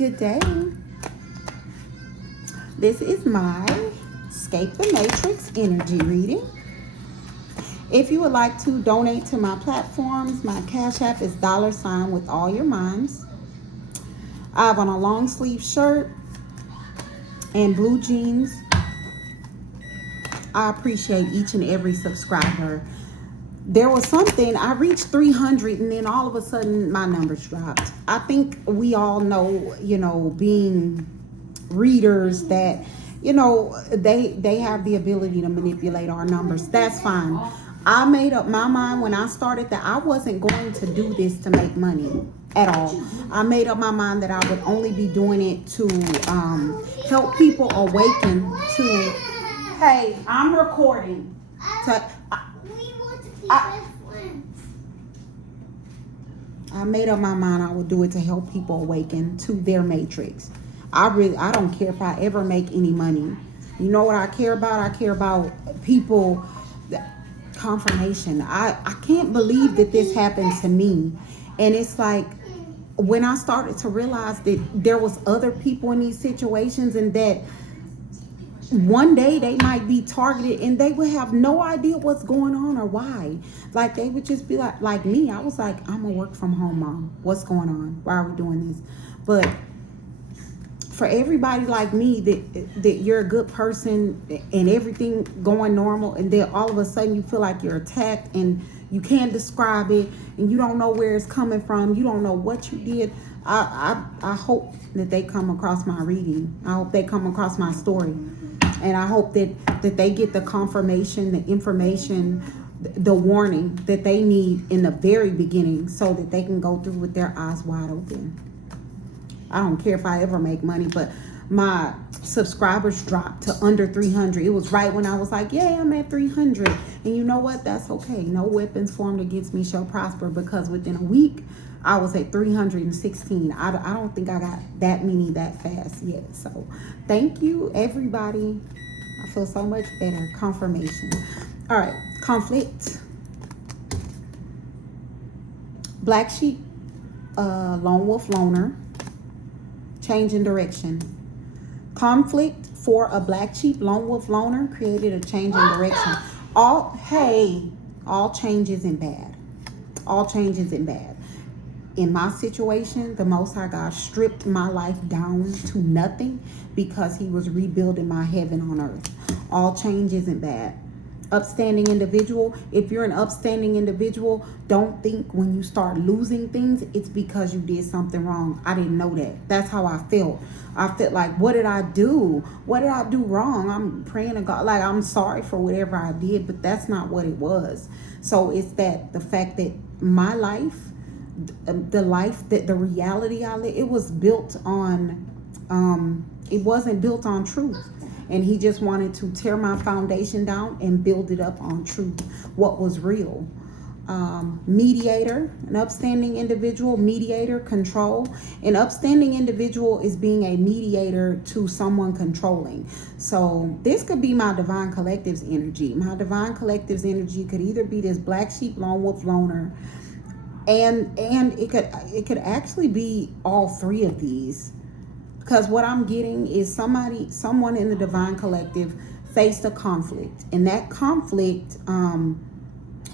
Good day. This is my Escape the Matrix energy reading. If you would like to donate to my platforms, my Cash App is $ with all your minds. I have on a long sleeve shirt and blue jeans. I appreciate each and every subscriber. There was something, I reached 300 and then all of a sudden my numbers dropped. I think we all know, being readers that, they have the ability to manipulate our numbers. That's fine. I made up my mind when I started that I wasn't going to do this to make money at all. I made up my mind that I would only be doing it to help people awaken to, hey, I'm recording. I made up my mind I would do it to help people awaken to their matrix. I don't care if I ever make any money. You know what I care about? I care about people, confirmation. I can't believe that this happened to me. And it's like, when I started to realize that there was other people in these situations and that one day they might be targeted and they would have no idea what's going on or why. Like they would just be like me. I was like, I'm a work from home mom. What's going on? Why are we doing this? But for everybody like me that you're a good person and everything going normal, and then all of a sudden you feel like you're attacked and you can't describe it and you don't know where it's coming from. You don't know what you did. I hope that they come across my reading. I hope they come across my story. And I hope that they get the confirmation, the information, the warning that they need in the very beginning so that they can go through with their eyes wide open. I don't care if I ever make money, but my subscribers dropped to under 300. It was right when I was like, yeah, I'm at 300. And you know what? That's okay. No weapons formed against me shall prosper, because within a week, I was at 316. I don't think I got that many that fast yet. So thank you, everybody. I feel so much better. Confirmation. All right. Conflict. Black sheep, lone wolf, loner. Change in direction. Conflict for a black sheep, lone wolf, loner created a change in direction. All change isn't bad. All change isn't bad. In my situation, the Most High God stripped my life down to nothing because he was rebuilding my heaven on earth. All change isn't bad. Upstanding individual. If you're an upstanding individual, don't think when you start losing things, it's because you did something wrong. I didn't know that. That's how I felt. I felt like, what did I do? What did I do wrong? I'm praying to God, like I'm sorry for whatever I did, but that's not what it was. So it's that the fact that my life, the reality I live, it was built on, it wasn't built on truth. And he just wanted to tear my foundation down and build it up on truth, what was real. Mediator, an upstanding individual, mediator, control. An upstanding individual is being a mediator to someone controlling. So this could be my divine collective's energy. My divine collective's energy could either be this black sheep, lone wolf, loner, and it could actually be all three of these. Because what I'm getting is someone in the divine collective faced a conflict. And that conflict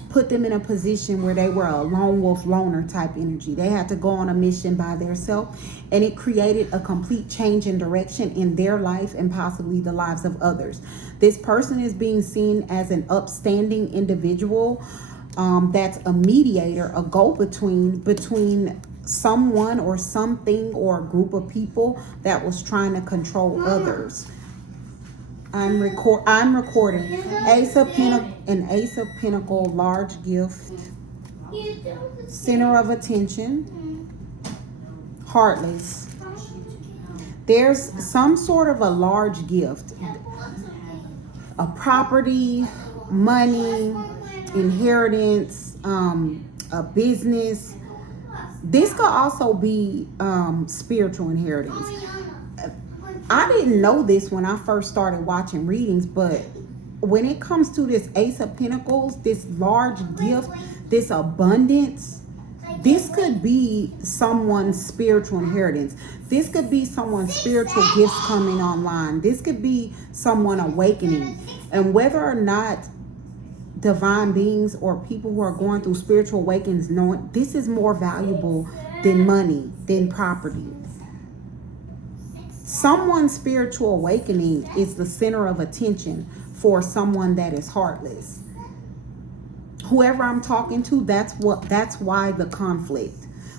put them in a position where they were a lone wolf, loner type energy. They had to go on a mission by themselves. And it created a complete change in direction in their life and possibly the lives of others. This person is being seen as an upstanding individual that's a mediator, a go-between between someone or something or a group of people that was trying to control others. I'm recording. Ace of Pentacle, large gift, center of attention, heartless. There's some sort of a large gift, a property, money, inheritance, a business. This could also be spiritual inheritance. I didn't know this when I first started watching readings, but when it comes to this Ace of Pentacles, this large gift, this abundance, This could be someone's spiritual inheritance. This could be someone's spiritual gifts coming online. This could be someone awakening. And whether or not divine beings or people who are going through spiritual awakenings knowing this is more valuable than money, than property. Someone's spiritual awakening is the center of attention for someone that is heartless. Whoever I'm talking to, that's why the conflict.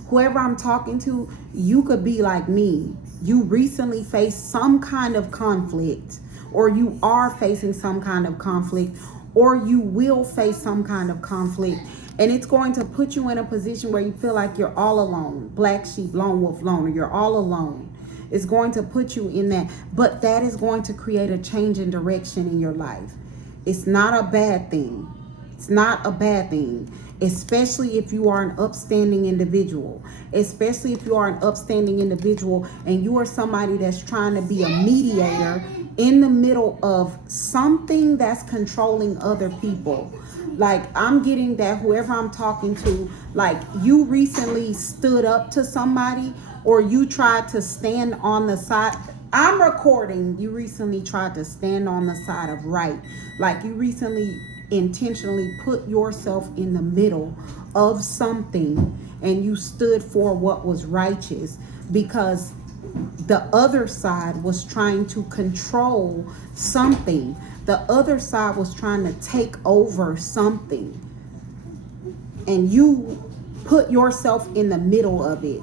Whoever I'm talking to, you could be like me. You recently faced some kind of conflict, or you are facing some kind of conflict, or you will face some kind of conflict. And it's going to put you in a position where you feel like you're all alone. Black sheep, lone wolf, loner. You're all alone. It's going to put you in that. But that is going to create a change in direction in your life. It's not a bad thing. It's not a bad thing, especially if you are an upstanding individual, especially if you are an upstanding individual and you are somebody that's trying to be a mediator in the middle of something that's controlling other people. Like, I'm getting that whoever I'm talking to, like, you recently stood up to somebody, or you tried to stand on the side. I'm recording. You recently tried to stand on the side of right. Like, you recently intentionally put yourself in the middle of something and you stood for what was righteous, because the other side was trying to control something. The other side was trying to take over something, and you put yourself in the middle of it.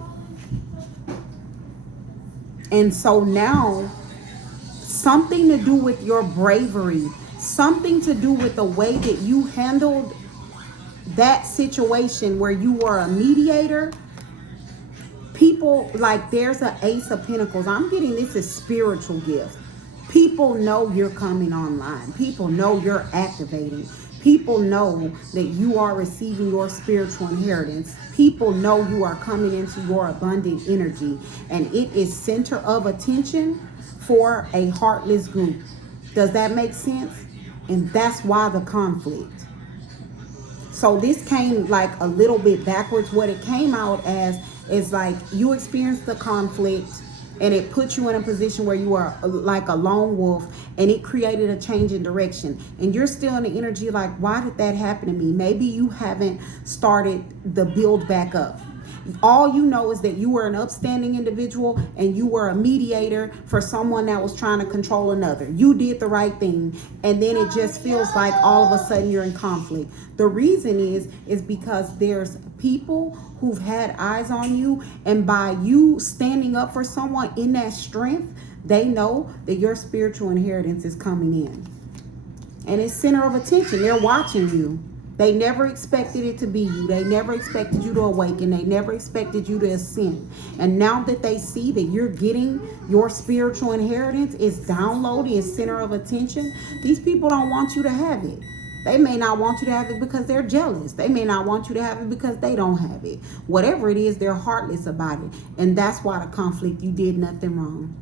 And so now, something to do with your bravery, something to do with the way that you handled that situation where you were a mediator. People, like, there's an Ace of Pentacles. I'm getting this as spiritual gift. People know you're coming online. People know you're activating. People know that you are receiving your spiritual inheritance. People know you are coming into your abundant energy. And it is center of attention for a heartless group. Does that make sense? And that's why the conflict. So this came like a little bit backwards. What it came out as is like you experienced the conflict and it put you in a position where you are like a lone wolf, and it created a change in direction. And you're still in the energy like, why did that happen to me? Maybe you haven't started the build back up. All you know is that you were an upstanding individual and you were a mediator for someone that was trying to control another. You did the right thing, and then it just feels like all of a sudden you're in conflict. The reason is because there's people who've had eyes on you, and by you standing up for someone in that strength, they know that your spiritual inheritance is coming in. And it's center of attention. They're watching you. They never expected it to be you. They never expected you to awaken. They never expected you to ascend. And now that they see that you're getting your spiritual inheritance, it's downloading, it's center of attention, these people don't want you to have it. They may not want you to have it because they're jealous. They may not want you to have it because they don't have it. Whatever it is, they're heartless about it. And that's why the conflict, you did nothing wrong.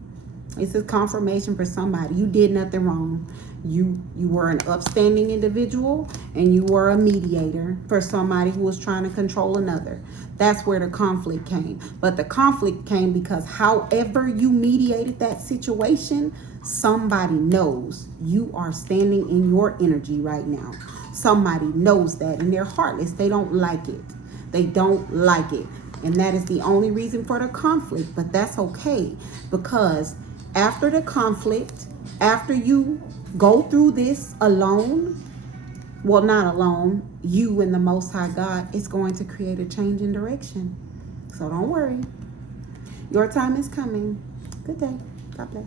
It's a confirmation for somebody. You did nothing wrong. You were an upstanding individual, and you were a mediator for somebody who was trying to control another. That's where the conflict came. But the conflict came because however you mediated that situation, somebody knows you are standing in your energy right now. Somebody knows that, and they're heartless. They don't like it. They don't like it. And that is the only reason for the conflict. But that's okay, because after the conflict, after you go through this alone, well, not alone, you and the Most High God, it's going to create a change in direction. So don't worry. Your time is coming. Good day. God bless.